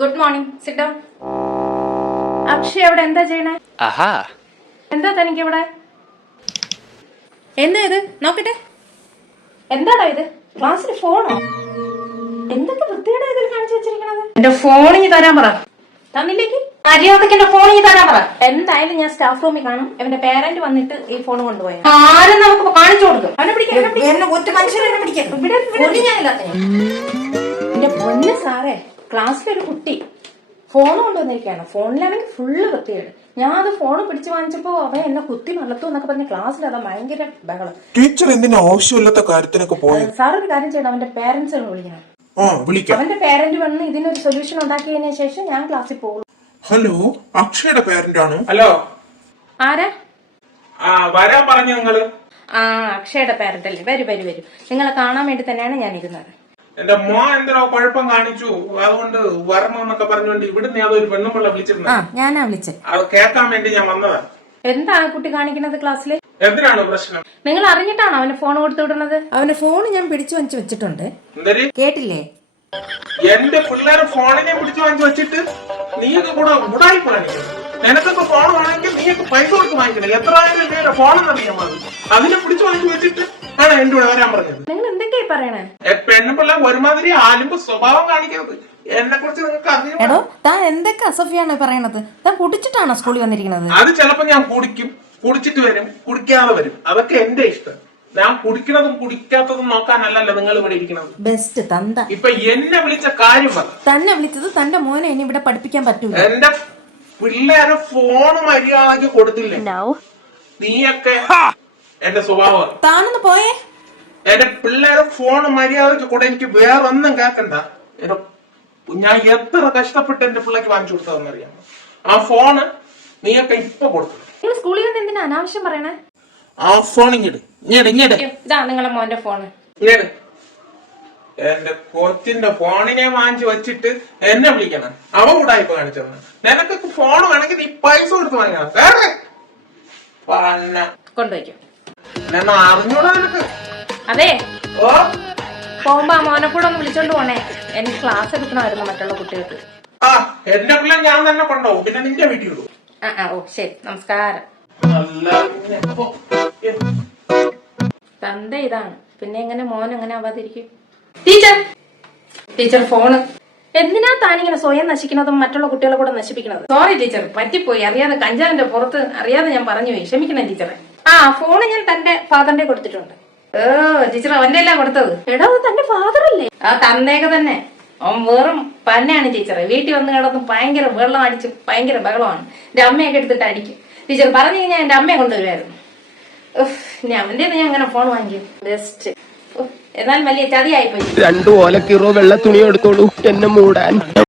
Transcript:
Good morning. Sit down. Akshay അവിടെ എന്താ ചെയ്യണേ? എന്താ തനിക്ക് ഇവിടെ? എന്താ ഇത്? നോക്കട്ടെ. എന്താടാ ഇത്? ക്ലാസ്സിൽ ഫോണോ? എന്തൊക്കെ വൃത്തിയുടെ ഇതിൽ കാണിച്ചു വെച്ചിരിക്കണത്? എന്റെ ഫോണിന് തരാൻ പറ. തന്നില്ലെങ്കിൽ മര്യാദക്ക് എന്റെ ഫോണിന് തരാൻ പറ. എന്തായാലും ഞാൻ സ്റ്റാഫ് റൂമിൽ കാണും. എന്റെ പേരന്റ് വന്നിട്ട് ഈ ഫോൺ കൊണ്ടുപോയി ആരും നമുക്ക് കാണിച്ചു കൊടുക്കും. അവനെ പിടിക്കാൻ എന്റെ പൊന്ന് സാറേ, ക്ലാസ്സിലൊരു കുട്ടി ഫോൺ കൊണ്ടുവന്നിരിക്കുകയാണ്. ഫോണിലാണെങ്കിൽ ഫുള്ള് വൃത്തിയാണ്. ഞാൻ അത് ഫോൺ പിടിച്ചു വാങ്ങിച്ചപ്പോ അവൻ എന്നെ കുത്തി വളർത്തു എന്നൊക്കെ പറഞ്ഞ ക്ലാസ്സിൽ അതാ ഭയങ്കര ബഹളം. ടീച്ചർ എന്തിനാ ആവശ്യമില്ലാത്ത കാര്യത്തിനൊക്കെ പോയത്? സാർ ഒരു കാര്യം ചെയ്യണം, അവന്റെ പേരന്റ്സ് വിളിക്കണം. അവന്റെ പേരന്റ് വന്ന് ഇതിനൊരു സൊല്യൂഷൻ ഉണ്ടാക്കിയതിനു ശേഷം ഞാൻ ക്ലാസ്സിൽ പോകും. ഹലോ, അക്ഷയുടെ പേരന്റ് ആണ്. ഹലോ, ആരാ? വരാൻ പറഞ്ഞു നിങ്ങള്. അക്ഷയുടെ പേരന്റ് അല്ലേ? വരൂ വരൂ വരൂ. നിങ്ങളെ കാണാൻ വേണ്ടി തന്നെയാണ് ഞാൻ ഇരുന്നത്. എന്റെ മോൻ എന്തോ കുഴപ്പം കാണിച്ചു, അതുകൊണ്ട് വരണമെന്നൊക്കെ പറഞ്ഞുകൊണ്ട് ഇവിടുന്ന് അതൊരു പെണ്ണുമ്പിള്ള വിളിച്ചിരുന്നു. ഞാനാ വിളിച്ചത്. അത് കേൾക്കാൻ വേണ്ടി ഞാൻ വന്നതാ. എന്താണ് കുട്ടി കാണിക്കുന്നത് ക്ലാസ്സില്? എന്തിനാണ് പ്രശ്നം? നിങ്ങൾ അറിഞ്ഞിട്ടാണോ അവന് ഫോൺ കൊടുത്തു വിടുന്നത്? അവന്റെ ഫോൺ ഞാൻ പിടിച്ചു വാങ്ങിച്ചു വെച്ചിട്ടുണ്ട്. എന്തര് കേട്ടില്ലേ? എന്റെ പിള്ളേരെ ഫോണിനെ പിടിച്ചു വാങ്ങിച്ചു വെച്ചിട്ട് നീയൊക്കെ കൂടെ ഉടായി കാണിക്കണം. നിനക്കൊക്കെ ഫോൺ വാങ്ങിക്കാൻ നീയൊക്കെ പൈസ കൊടുത്ത് വാങ്ങിക്കണം. എത്ര ആയിരം രൂപയുടെ ഫോണെന്നറിയാം. അതിനെ പിടിച്ചു വാങ്ങിച്ചു വെച്ചിട്ട് ആണ് എന്റെ കൂടെ വരാൻ പറഞ്ഞത്. നിങ്ങൾ എന്തൊക്കെയാ പറയണേ? പെണ്ണുപിള്ള ഒരുമാതിരി ആലുമ്പ് സ്വഭാവം കാണിക്കരുത്. എന്നെ കുറിച്ച് നിങ്ങൾക്ക് അറിയാം. എടോ, താൻ എന്തൊക്കെ അസഭ്യാണ് പറയണത്? താൻ കുടിച്ചിട്ടാണോ സ്കൂളിൽ വന്നിരിക്കുന്നത്? അത് ചിലപ്പോ ഞാൻ കുടിക്കും, കുടിച്ചിട്ട് വരും, കുടിക്കാതെ വരും. അതൊക്കെ എന്റെ ഇഷ്ടം. ഞാൻ കുടിക്കണതും കുടിക്കാത്തതും നോക്കാനല്ലല്ലോ നിങ്ങൾ ഇവിടെ ഇരിക്കുന്നത്. ബെസ്റ്റ് തന്ത. ഇപ്പൊ എന്നെ വിളിച്ച കാര്യം തന്നെ വിളിച്ചത് തന്റെ മോനെ ഇനി ഇവിടെ പഠിപ്പിക്കാൻ പറ്റൂല. എന്റെ പിള്ളേരെ ഫോണ് മര്യാദക്ക് കൊടുത്തില്ലേ? നീയൊക്കെ എന്റെ സ്വഭാവം. താനൊന്ന് പോയേ. എന്റെ പിള്ളേരെ ഫോണ് മര്യാദക്ക് കൂടെ എനിക്ക് വേറൊന്നും കേക്കണ്ട. ഞാൻ എത്ര കഷ്ടപ്പെട്ട് എന്റെ പിള്ളേക്ക് വാങ്ങിച്ചു കൊടുത്തതെന്നറിയാം. ആ ഫോണ് നീയൊക്കെ ഇപ്പൊ കൊടുക്കണം. നിങ്ങൾ സ്കൂളിൽ നിന്ന് എന്തിനാ അനാവശ്യം പറയണേ? ആ ഫോൺ ഇങ്ങട്. ഇതാ നിങ്ങളെ മോന്റെ ഫോണ്. എന്റെ കൊച്ചിന്റെ ഫോണിനെ വാങ്ങിച്ചു വെച്ചിട്ട് എന്നെ വിളിക്കണം. അവ കൂടാ ഇപ്പൊ കാണിച്ചത്. നിനക്കൊക്കെ ഫോൺ വേണമെങ്കിൽ നീ പൈസ കൊടുത്ത് വാങ്ങിക്കണം. വേറെ കൊണ്ടുവയ്ക്കും. ഞാൻ അറിഞ്ഞൂടാ നിനക്ക്. അതെ, ഓ പോകുമ്പോ ആ മോനെ കൂടെ ഒന്ന് വിളിച്ചോണ്ട് പോണേ. എനിക്ക് ക്ലാസ് എടുക്കണമായിരുന്നു മറ്റുള്ള കുട്ടികൾക്ക്. എന്റെ പിള്ളേ ഞാൻ തന്നെ കൊണ്ടുപോകും. പിന്നെ നിന്റെ വീട്ടിൽ വിടും. ഓ ശരി, നമസ്കാരം. തന്ത ഇതാണ്. പിന്നെ എങ്ങനെ മോൻ എങ്ങനെ ആവാതിരിക്കും? Teacher phone. എന്തിനാ താനിങ്ങനെ സ്വയം നശിക്കുന്നതും മറ്റുള്ള കുട്ടികളെ കൂടെ നശിപ്പിക്കുന്നത്? സോറി ടീച്ചർ, പറ്റിപ്പോയി. അറിയാതെ കഞ്ചാവിന്റെ പുറത്ത് അറിയാതെ ഞാൻ പറഞ്ഞു പോയി. ക്ഷമിക്കണം ടീച്ചറെ. ഫോണ് ഞാൻ തന്റെ ഫാദറിന്റെ കൊടുത്തിട്ടുണ്ട്. ടീച്ചർ അവന്റെ അല്ല കൊടുത്തത്. എടാ, അത് തന്റെ ഫാദർ അല്ലേ? തന്തേക്ക് തന്നെ. അവൻ വെറും പന്നാണ് ടീച്ചറെ. വീട്ടിൽ വന്ന് കിടന്ന് ഭയങ്കര വെള്ളം അടിച്ച് ഭയങ്കര ബഹളമാണ്. എന്റെ അമ്മയൊക്കെ എടുത്തിട്ട് അടിക്കും. ടീച്ചർ പറഞ്ഞു കഴിഞ്ഞാൽ എന്റെ അമ്മയെ കൊണ്ടുവരുമായിരുന്നു. ഇനി അവന്റെ ഞാൻ അങ്ങനെ ഫോൺ വാങ്ങിക്കും. ബെസ്റ്റ്. എന്നാൽ വലിയ ചതിയായിപ്പോയി. 2 ഓലക്കീറോ വെള്ള തുണി എടുത്തോളൂ എന്നെ മൂടാൻ.